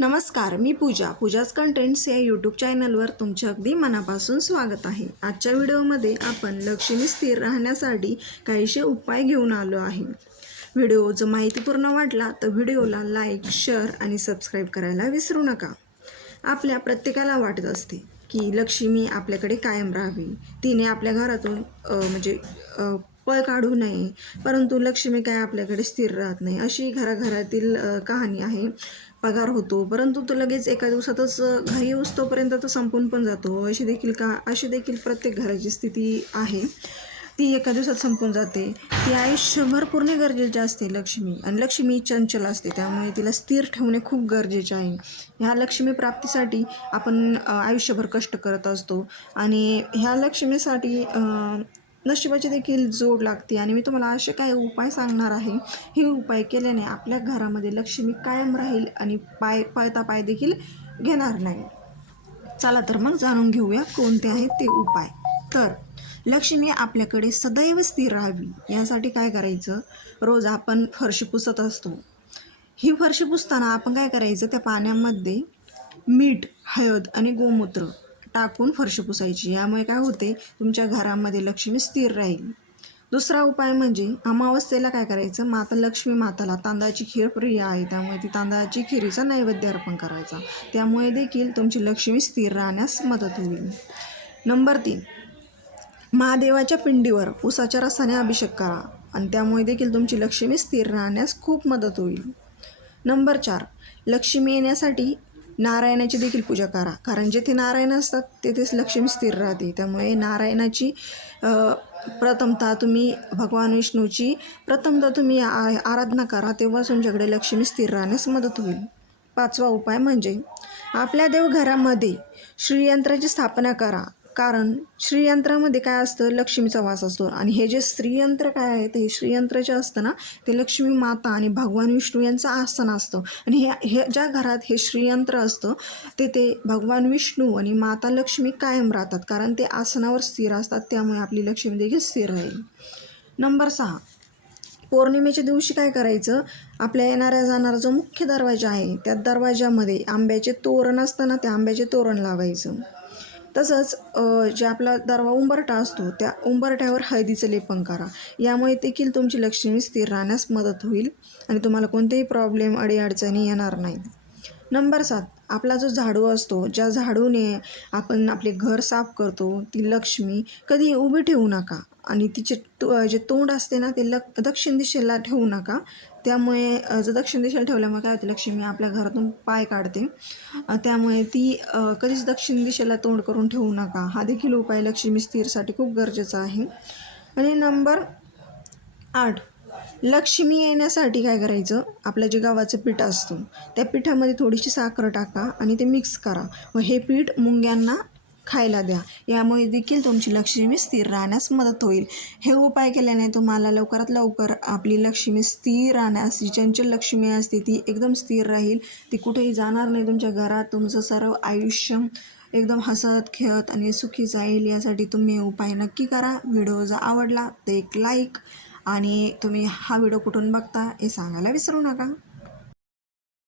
नमस्कार मी पूजा. पूजाच कंटेंट्स या यूट्यूब चॅनलवर तुमचे अगदी मनापासून स्वागत आहे. आजच्या व्हिडिओमध्ये आपण लक्ष्मी स्थिर राहण्यासाठी काहीसे उपाय घेऊन आलो आहे. व्हिडिओ जर माहितीपूर्ण वाटला तर व्हिडिओला लाईक शेअर आणि सबस्क्राईब करायला विसरू नका. आपल्या प्रत्येकाला वाटत असते की लक्ष्मी आपल्याकडे कायम राहावी. तिने आपल्या घरातून म्हणजे पळ काढू नये. परंतु लक्ष्मी काय आपल्याकडे स्थिर राहत नाही. अशी घराघरातील कहाणी आहे. पगार होतो. परंतु तो लगेच एका दिवसातच घाई उसतोपर्यंत तो संपून पण जातो. अशी देखील का अशी देखील प्रत्येक घराची स्थिती आहे. ती एका दिवसात संपून जाते. ती आयुष्यभर पूर्ण गरजेचे असते लक्ष्मी. आणि लक्ष्मी चंचल असते. त्यामुळे तिला स्थिर ठेवणे खूप गरजेचे आहे. ह्या लक्ष्मी प्राप्तीसाठी आपण आयुष्यभर कष्ट करत असतो. आणि ह्या लक्ष्मीसाठी नशिबाची देखील जोड लागते. आणि मी तुम्हाला असे काय उपाय सांगणार आहे. हे उपाय केल्याने आपल्या घरामध्ये लक्ष्मी कायम राहील आणि पाय पळता पाय देखील घेणार नाही. चला तर मग जाणून घेऊया कोणते आहेत ते उपाय. तर लक्ष्मी आपल्याकडे सदैव स्थिर राहावी. यासाठी काय करायचं? रोज आपण फरशी पुसत असतो. ही फरशी पुसताना आपण काय करायचं? त्या पाण्यामध्ये मीठ हळद आणि गोमूत्र टाकून फरशी पुसायची. यामुळे काय होते तुमच्या घरामध्ये लक्ष्मी स्थिर राहील. दुसरा उपाय म्हणजे अमावस्येला काय करायचं? माता लक्ष्मी माताला तांदळाची खीर प्रिय आहे. त्यामुळे ती तांदळाची खिरीचा नैवेद्य अर्पण करायचा. त्यामुळे देखील तुमची लक्ष्मी स्थिर राहण्यास मदत होईल. नंबर तीन. महादेवाच्या पिंडीवर उसाच्या रसाने अभिषेक करा. आणि त्यामुळे देखील तुमची लक्ष्मी स्थिर राहण्यास खूप मदत होईल. नंबर चार. लक्ष्मी येण्यासाठी नारायणाची देखील पूजा करा. कारण जेथे नारायण असतात तेथेच लक्ष्मी स्थिर राहते. त्यामुळे नारायणाची प्रथमतः तुम्ही भगवान विष्णूची प्रथमतः तुम्ही आ- आराधना करा तेव्हा तुमच्याकडे लक्ष्मी स्थिर राहण्यास मदत होईल. पाचवा उपाय म्हणजे आपल्या देवघरामध्ये श्रीयंत्राची स्थापना करा. कारण श्रीयंत्रामध्ये काय असतं? लक्ष्मीचा वास असतो. आणि हे जे श्रीयंत्र काय आहे? ते श्रीयंत्र जे असतं ना ते लक्ष्मी माता आणि भगवान विष्णू यांचं आसन असतं. आणि हे हे ज्या घरात हे श्रीयंत्र असतं तेथे भगवान विष्णू आणि माता लक्ष्मी कायम राहतात. कारण ते आसनावर स्थिर असतात. त्यामुळे आपली लक्ष्मी देखील स्थिर राहील. नंबर सहा. पौर्णिमेच्या दिवशी काय करायचं? आपल्या येणाऱ्या जाणारा जो मुख्य दरवाजा आहे त्या दरवाजामध्ये आंब्याचे तोरण असतं ना त्या आंब्याचे तोरण लावायचं. तसंच जे आपला दरवा उंबरठा असतो त्या उंबरठ्यावर हळदीचं लेपन करा. यामुळे देखील तुमची लक्ष्मी स्थिर राहण्यास मदत होईल आणि तुम्हाला कोणतेही प्रॉब्लेम अडीअडचणी येणार नाहीत. नंबर सात आपला जो झाडू असतो ज्या झाडूने आपण आपले घर साफ करतो ती लक्ष्मी कधी उभी ठेवू नका. आणि तिचे तो जे तोंड असते ना ते लक दक्षिण दिशेला ठेवू नका. त्यामुळे जर दक्षिण दिशेला ठेवल्यामुळे काय होते लक्ष्मी आपल्या घरातून पाय काढते. त्यामुळे ती कधीच दक्षिण दिशेला तोंड करून ठेवू नका. हा देखील उपाय लक्ष्मी स्थिरसाठी खूप गरजेचा आहे. आणि नंबर आठ लक्ष्मी येण्यासाठी काय करायचं? आपलं जे गव्हाचं पीठ असतं त्या पिठामध्ये थोडीशी साखर टाका आणि ते मिक्स करा. व हे पीठ मुंग्यांना खायला द्या. यामुळे देखील तुमची लक्ष्मी स्थिर राहण्यास मदत होईल. हे उपाय केल्याने तुम्हाला लवकरात लवकर आपली लक्ष्मी स्थिर राहण्यास जी चंचल लक्ष्मी असते ती एकदम स्थिर राहील. ती कुठेही जाणार नाही तुमच्या घरात. तुमचं सर्व आयुष्य एकदम हसत खेळत आणि सुखी जाईल. यासाठी तुम्ही उपाय नक्की करा. व्हिडिओ जर आवडला तर एक लाईक आणि तुम्ही हा व्हिडिओ कुठून बघता हे सांगायला विसरू नका.